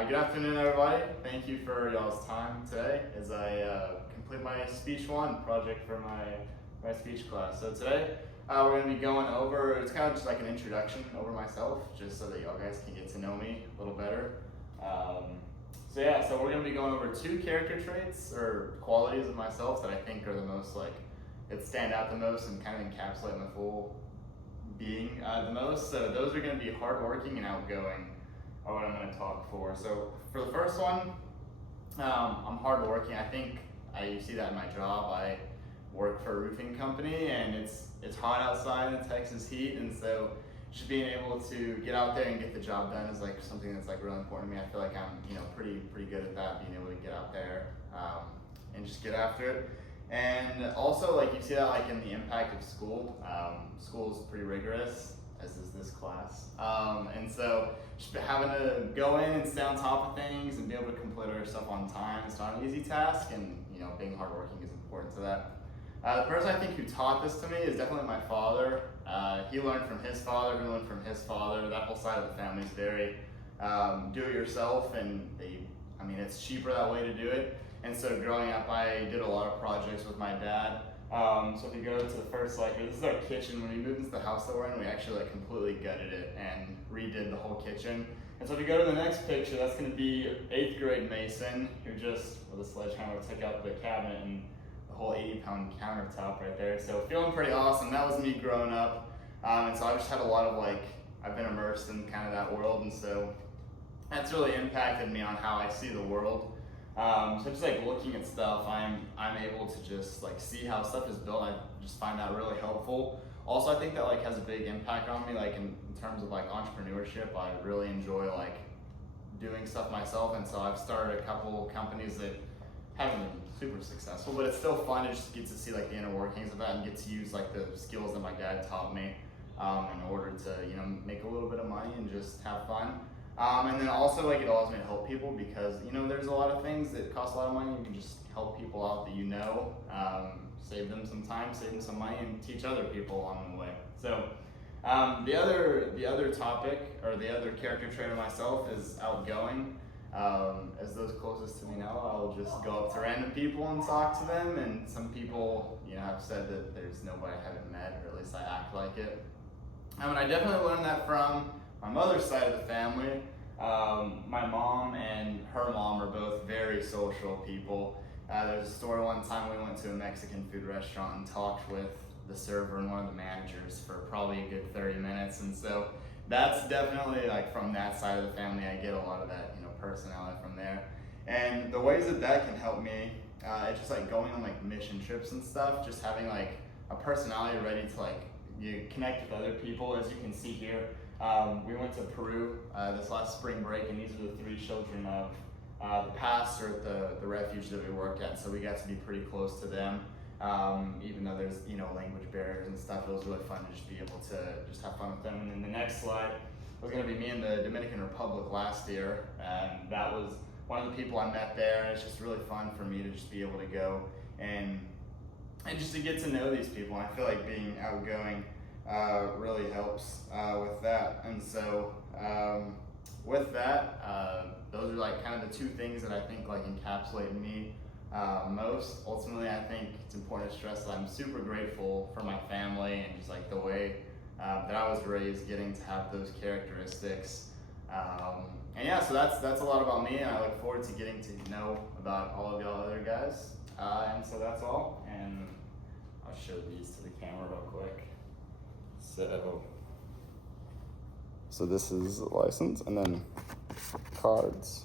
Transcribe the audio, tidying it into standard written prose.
Good afternoon, everybody. Thank you for y'all's time today as I complete my Speech 1 project for my speech class. So today we're going to be going over, it's kind of just like an introduction over myself, just so that y'all guys can get to know me a little better. So we're going to be going over 2 character traits or qualities of myself that I think are the most that stand out the most and kind of encapsulate my full being the most. So those are going to be hardworking and outgoing are what I'm going to talk for. So for the first one, I'm hardworking. I think you see that in my job. I work for a roofing company, and it's hot outside in Texas heat, and so just being able to get out there and get the job done is something that's really important to me. I feel like I'm pretty good at that, being able to get out there and just get after it. And also you see that in the impact of school. School is pretty rigorous, as is this class. And so just having to go in and stay on top of things and be able to complete our stuff on time, it's not an easy task, and being hardworking is important to that. The person I think who taught this to me is definitely my father. He learned from his father, who learned from his father. That whole side of the family is very do-it-yourself, and it's cheaper that way to do it. And so growing up, I did a lot of projects with my dad. So if you go to the first this is our kitchen. When we moved into the house that we're in, we actually completely gutted it and redid the whole kitchen. And so if you go to the next picture, that's going to be 8th grade Mason, who just, with a sledgehammer, took out the cabinet and the whole 80-pound countertop right there. So feeling pretty awesome. That was me growing up. And so I just had a lot of I've been immersed in kind of that world, and so that's really impacted me on how I see the world. So just looking at stuff, I'm able to just see how stuff is built. I just find that really helpful. Also, I think that has a big impact on me, in terms of entrepreneurship. I really enjoy doing stuff myself, and so I've started a couple companies that haven't been super successful, but it's still fun to just get to see the inner workings of that and get to use the skills that my dad taught me in order to make a little bit of money and just have fun. And then also it allows me to help people, because there's a lot of things that cost a lot of money. You can just help people out that save them some time, save them some money, and teach other people along the way. So the other topic, or the other character trait of myself, is outgoing. As those closest to me know, I'll just go up to random people and talk to them, and some people have said that there's nobody I haven't met, or at least I act like it. And I definitely learned that from my mother's side of the family. My mom and her mom are both very social people. There's a story one time we went to a Mexican food restaurant and talked with the server and one of the managers for probably a good 30 minutes. And so that's definitely from that side of the family. I get a lot of that personality from there. And the ways that can help me, it's just going on mission trips and stuff, just having a personality ready to you connect with other people. As you can see here, we went to Peru this last spring break, and these are the 3 children of the pastor at the refuge that we worked at. So we got to be pretty close to them, even though there's language barriers and stuff. It was really fun to just be able to just have fun with them. And then the next slide was going to be me in the Dominican Republic last year, and that was one of the people I met there. And it's just really fun for me to just be able to go and just to get to know these people. And I feel being outgoing really helps with that. And so with that, those are kind of the 2 things that I think encapsulate me most. Ultimately, I think it's important to stress that I'm super grateful for my family and just the way that I was raised, getting to have those characteristics. And yeah, so that's a lot about me, and I look forward to getting to know about all of y'all other guys. And so that's all, and I'll show these to the camera real quick. So this is the license, and then cards.